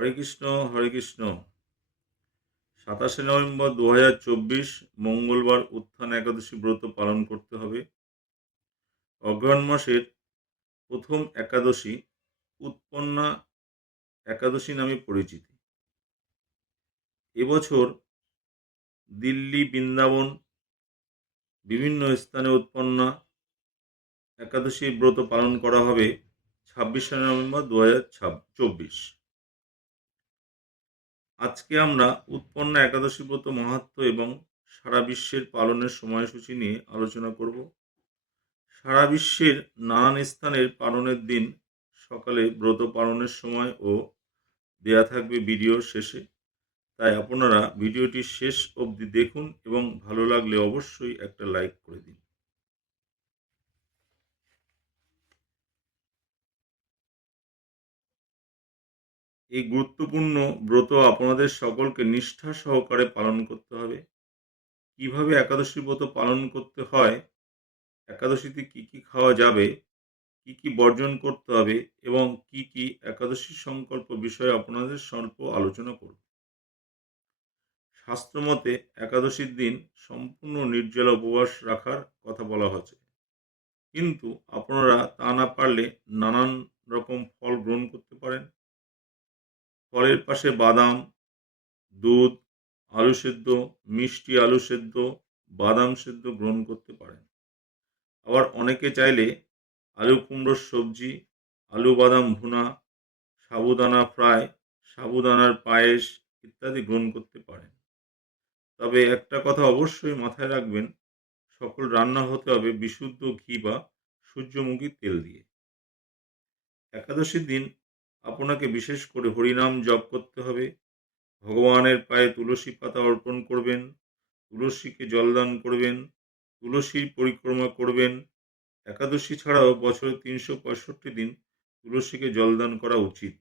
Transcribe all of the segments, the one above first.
হরে কৃষ্ণ হরে কৃষ্ণ সাতাশে নভেম্বর দু হাজার চব্বিশ, মঙ্গলবার উত্থান একাদশী ব্রত পালন করতে হবে। অগ্রহণ মাসের প্রথম একাদশী উৎপন্না একাদশী নামে পরিচিতি। এবছর দিল্লি, বৃন্দাবন বিভিন্ন স্থানে উৎপন্না একাদশী ব্রত পালন করা হবে ছাব্বিশে নভেম্বর দু হাজার চব্বিশ আজকে আমরা উৎপন্ন একাদশী ব্রত মাহাত্ম এবং সারা বিশ্বের পালনের সময়সূচি নিয়ে আলোচনা করব। সারা বিশ্বের নানান স্থানের পালনের দিন সকালে ব্রত পালনের সময় ও দেয়া থাকবে ভিডিওর শেষে। তাই আপনারা ভিডিওটি শেষ অবধি দেখুন এবং ভালো লাগলে অবশ্যই একটা লাইক করে দিন। এই গুরুত্বপূর্ণ ব্রত আপনাদের সকলকে নিষ্ঠা সহকারে পালন করতে হবে। কীভাবে একাদশী ব্রত পালন করতে হয়, একাদশীতে কি কি খাওয়া যাবে, কি কি বর্জন করতে হবে এবং কি কি একাদশী সংকল্প বিষয়ে আপনাদের স্বল্প আলোচনা করব। শাস্ত্রমতে একাদশীর দিন সম্পূর্ণ নির্জলা উপবাস রাখার কথা বলা হয়েছে। কিন্তু আপনারা তা না পারলে নানান রকম ফল গ্রহণ করতে পারেন। ফলের পাশে বাদাম, দুধ, আলু সেদ্ধ, মিষ্টি আলু সেদ্ধ, বাদাম সেদ্ধ গ্রহণ করতে পারেন। আবার অনেকে চাইলে আলু কুমড়োর সবজি, আলু বাদাম ভুনা, সাবুদানা ফ্রাই, সাবুদানার পায়েস ইত্যাদি গ্রহণ করতে পারেন। তবে একটা কথা অবশ্যই মাথায় রাখবেন, সকল রান্না হতে হবে বিশুদ্ধ ঘি বা সূর্যমুখী তেল দিয়ে। একাদশীর দিন আপনাকে বিশেষ করে হরিনাম জপ করতে হবে। ভগবানের পায়ে তুলসী পাতা অর্পণ করবেন, তুলসীকে জলদান করবেন, তুলসীর পরিক্রমা করবেন। একাদশী ছাড়াও বছরে তিনশো পঁয়ষট্টি দিন তুলসীকে জলদান করা উচিত।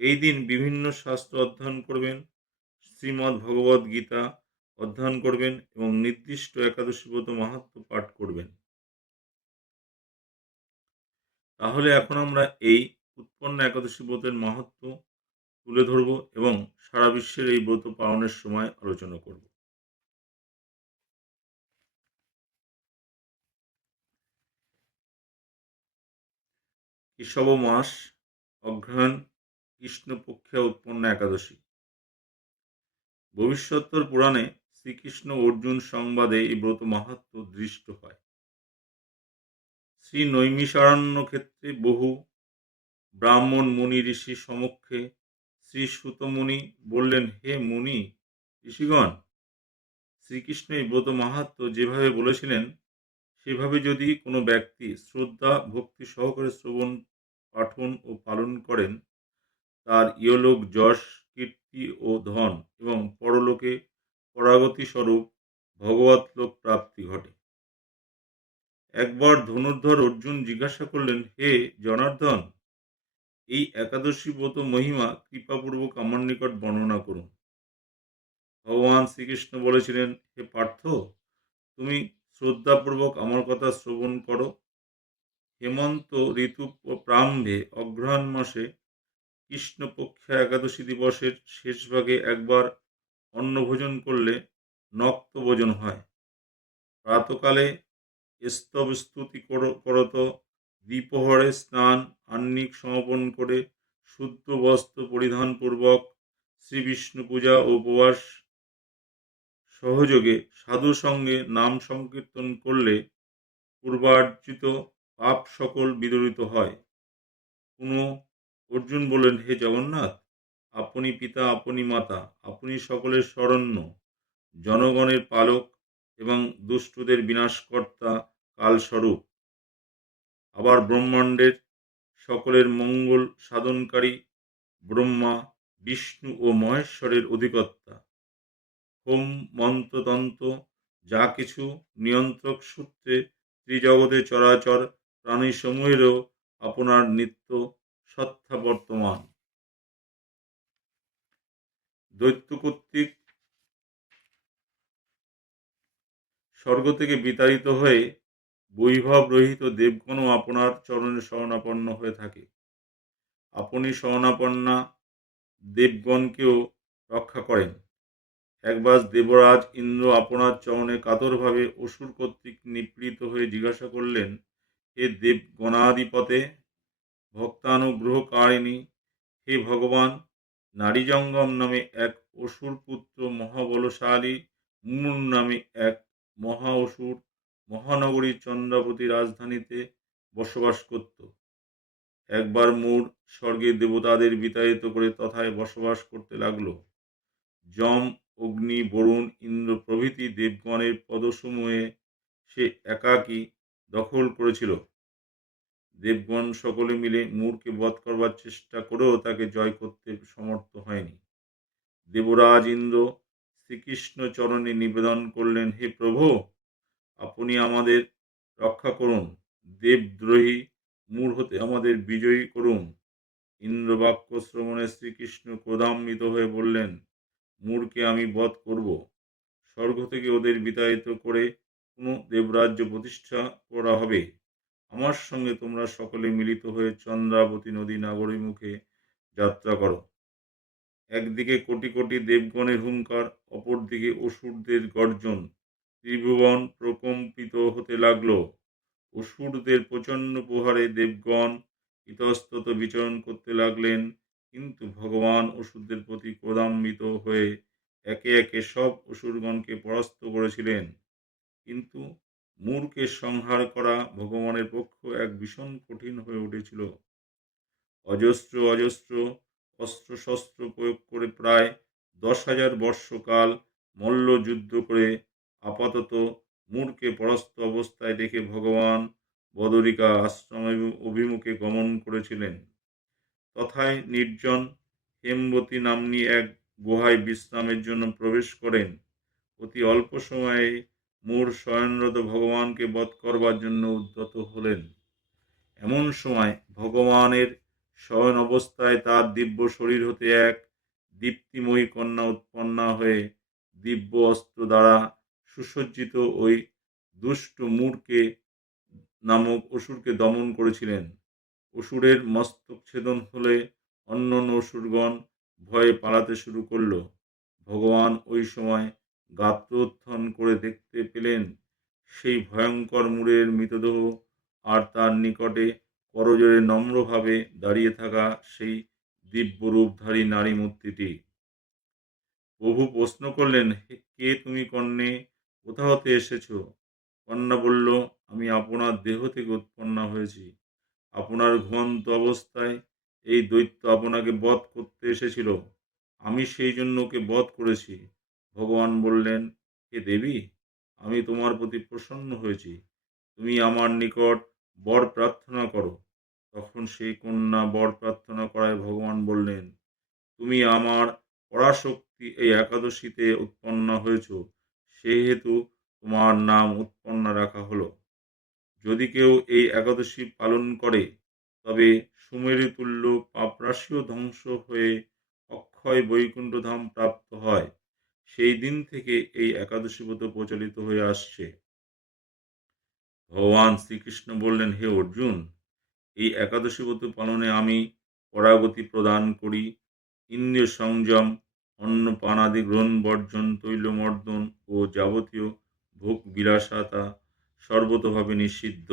এই দিন বিভিন্ন শাস্ত্র অধ্যয়ন করবেন, শ্রীমদ্ ভগবদ গীতা অধ্যয়ন করবেন এবং নির্দিষ্ট একাদশীব্রত মাহাত্ম পাঠ করবেন। তাহলে এখন আমরা এই উৎপন্ন একাদশী ব্রতের মাহাত্ম তুলে ধরব এবং সারা বিশ্বের এই ব্রত পালনের সময় আলোচনা করব। কেশব মাস অঘ্রাণ কৃষ্ণপক্ষে উৎপন্ন একাদশী। ভবিষ্যত্তর পুরাণে শ্রীকৃষ্ণ অর্জুন সংবাদে এই ব্রত মাহাত্ম দৃষ্ট হয়। শ্রী নৈমিষারণ্য ক্ষেত্রে বহু ব্রাহ্মণ মুনি ঋষি সমক্ষে শ্রী সুতমুনি বললেন, হে মুনি, ঋষিগণ, শ্রীকৃষ্ণ এই ব্রত মাহাত্ম যেভাবে বলেছিলেন, সেভাবে যদি কোনো ব্যক্তি শ্রদ্ধা, ভক্তি সহকারে শ্রবণ, পাঠন ও পালন করেন, তার ইয়লোক যশ, কীর্তি ও ধন এবং পরলোকে পরাগতি স্বরূপ ভগবত লোক প্রাপ্তি ঘটে। একবার ধনুর্ধর অর্জুন জিজ্ঞাসা করলেন, হে জনার্দন এই একাদশী ব্রত মহিমা কৃপাপূর্বক আমার নিকট বর্ণনা করুন। ভগবান শ্রীকৃষ্ণ বলেছিলেন, হে পার্থ, তুমি শ্রদ্ধাপূর্বক আমার কথা শ্রবণ করো। হেমন্ত ঋতু প্রারম্ভে অগ্রহায়ণ মাসে কৃষ্ণপক্ষা একাদশী দিবসের শেষ ভাগে একবার অন্নভোজন করলে নক্ত ভোজন হয়। প্রাতকালে স্তব স্তুতি করত দ্বিপ্রহরে স্নান, আহ্নিক সমাপন করে শুদ্ধ বস্ত্র পরিধানপূর্বক শ্রী বিষ্ণু পূজা ও উপবাস সহযোগে সাধু সঙ্গে নাম সংকীর্তন করলে পূর্বার্জিত পাপ সকল বিদরিত হয়। কোনো অর্জুন বললেন, হে জগন্নাথ, আপনি পিতা, আপনি মাতা, আপনি সকলের শরণ্য, জনগণের পালক এবং দুষ্টদের বিনাশকর্তা কালস্বরূপ। আবার ব্রহ্মাণ্ডের সকলের মঙ্গল সাধনকারী ব্রহ্মা, বিষ্ণু ও মহেশ্বরের অধিকর্তা। হোম মন্ত্রতন্ত্র, যা কিছু নিয়ন্ত্রক সূত্রে ত্রিজগতে চরাচর প্রাণীসমূহেরও আপনার নিত্য সত্তা বর্তমান। দৈত্য কর্তৃক স্বর্গ থেকে বিতাড়িত হয়ে বৈভব রহিত দেবগণও আপনার চরণে শরণাপন্ন হয়ে থাকে। আপনি শরণাপন্না দেবগণকেও রক্ষা করেন। একবার দেবরাজ ইন্দ্র আপনার চরণে কাতরভাবে অসুর কর্তৃক নিপীড়িত হয়ে জিজ্ঞাসা করলেন, হে দেবগণাধিপতে, ভক্তানুগ্রহকারিণী, হে ভগবান, নারীজঙ্গম নামে এক অসুর পুত্র মহাবলশালী মূর নামে এক মহা অসুর মহানগরী চন্দ্রাবতী রাজধানীতে বসবাস করত। একবার মূর স্বর্গের দেবতাদের বিতাড়িত করে তথায় বসবাস করতে লাগল। যম, অগ্নি, বরুণ, ইন্দ্র প্রভৃতি দেবগণের পদসমূহে সে একাকী দখল করেছিল। দেবগণ সকলে মিলে মূরকে বধ করবার চেষ্টা করেও তাকে জয় করতে সমর্থ হয়নি। দেবরাজ ইন্দ্র শ্রীকৃষ্ণ চরণে নিবেদন করলেন, হে প্রভু আপনি আমাদের রক্ষা করুন, দেবদ্রোহী মূর হতে আমাদের বিজয়ী করুন। ইন্দ্রবাক্য শ্রবণে শ্রীকৃষ্ণ ক্রোধান্বিত হয়ে বললেন, মূরকে আমি বধ করব। স্বর্গ থেকে ওদের বিতাড়িত করে কোনো দেবরাজ্য প্রতিষ্ঠা করা হবে। আমার সঙ্গে তোমরা সকলে মিলিত হয়ে চন্দ্রাবতী নদী নাগরী মুখে যাত্রা করো। একদিকে কোটি কোটি দেবগণের হুঙ্কার, অপরদিকে অসুরদের গর্জন। ত্রিভুবন প্রকম্পিত হতে লাগল। অসুরদের প্রচণ্ড প্রহারে দেবগণ ইতস্তত বিচরণ করতে লাগলেন, কিন্তু ভগবান অসুরদের প্রতি ক্রোধান্বিত হয়ে একে একে সব অসুরগণকে পরাস্ত করেছিলেন। কিন্তু মূরকে সংহার করা ভগবানের পক্ষ এক ভীষণ কঠিন হয়ে উঠেছিল। অজস্র অজস্র অস্ত্র শস্ত্র প্রয়োগ করে প্রায় দশ হাজার বর্ষকাল মল্লযুদ্ধ করে আপাতত মূরকে পরাস্ত অবস্থায় দেখে ভগবান বদরিকা আশ্রম অভিমুখে গমন করেছিলেন। তথায় নির্জন হেমবতী নাম্নী এক গুহায় বিশ্রামের জন্য প্রবেশ করেন। অতি অল্প সময়ে মূর শয়নরত ভগবানকে বধ করবার জন্য উদ্যত হলেন। এমন সময় ভগবানের শয়ন অবস্থায় তার দিব্য শরীর হতে এক দীপ্তিময়ী কন্যা উৎপন্না হয়ে দিব্য অস্ত্র দ্বারা সুসজ্জিত ওই দুষ্ট মূরকে নামক অসুরকে দমন করেছিলেন। অসুরের মস্তক ছেদন হলে অন্য অসুরগণ ভয়ে পালাতে শুরু করল। ভগবান ওই সময় গাত্রোত্থান করে দেখতে পেলেন, সেই ভয়ঙ্কর মূরের মৃতদেহ আর তার নিকটে করজোরে নম্রভাবে দাঁড়িয়ে থাকা সেই দিব্য রূপধারী নারী মূর্তিটি প্রভু প্রশ্ন করলেন কে তুমি কন্যে? কোথা হতে এসেছ? কন্যা বলল, আমি আপনার দেহ থেকে উৎপন্ন হয়েছি। আপনার ঘুমন্ত অবস্থায় এই দৈত্য আপনাকে বধ করতে এসেছিল। আমি সেই জন্য ওকে বধ করেছি। ভগবান বললেন, হে দেবী, আমি তোমার প্রতি প্রসন্ন হয়েছি। তুমি আমার নিকট বর প্রার্থনা করো। তখন সেই কন্যা বর প্রার্থনা করায় ভগবান বললেন, তুমি আমার পরাশক্তি এই একাদশীতে উৎপন্ন হয়েছ। সেহেতু তোমার নাম উৎপন্ন রাখা হলো। যদি কেউ এই একাদশী পালন করে, তবে সুমেরু তুল্য পাপরাশিও ধ্বংস হয়ে অক্ষয় বৈকুণ্ঠ ধাম প্রাপ্ত হয়। সেই দিন থেকে এই একাদশী ব্রত প্রচলিত হয়ে আসছে। ভগবান শ্রীকৃষ্ণ বললেন, হে অর্জুন, এই একাদশী ব্রত পালনে আমি পরাগতি প্রদান করি, ইন্দ্রিয় সংযম অন্ন পানাদি গ্রহণ বর্জন তৈলমর্দন ও যাবতীয় ভোগ বিলাসতা সর্বতভাবে নিষিদ্ধ।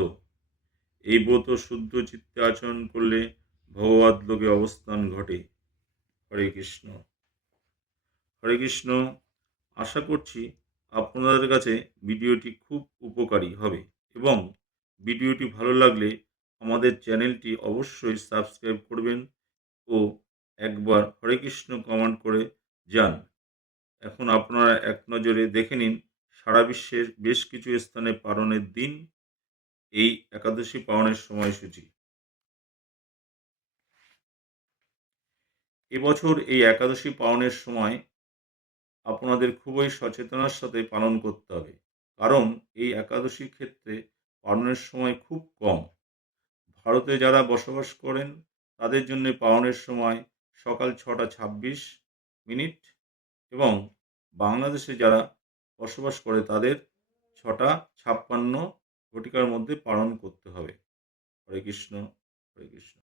এই ব্রত শুদ্ধ চিত্তে আচরণ করলে ভগবত লোকে অবস্থান ঘটে। হরে কৃষ্ণ। হরে কৃষ্ণ, আশা করছি আপনাদের কাছে ভিডিওটি খুব উপকারী হবে এবং ভিডিওটি ভালো লাগলে আমাদের চ্যানেলটি অবশ্যই সাবস্ক্রাইব করবেন ও একবার হরে কৃষ্ণ কমেন্ট করে যান। এখন আপনারা এক নজরে দেখে নিন, সারা বিশ্বের বেশ কিছু স্থানে পালনের দিন এই একাদশী পালনের সময়সূচি। এবছর এই একাদশী পালনের সময় আপনাদের খুবই সচেতনার সাথে পালন করতে হবে। কারণ এই একাদশীর ক্ষেত্রে পালনের সময় খুব কম। ভারতে যারা বসবাস করেন, তাদের জন্য পালনের সময় সকাল ছটা ছাব্বিশ মিনিট এবং বাংলাদেশে যারা বসবাস করে তাদের ছটা ছাপ্পান্ন ঘটিকার মধ্যে পালন করতে হবে। হরে কৃষ্ণ হরে কৃষ্ণ।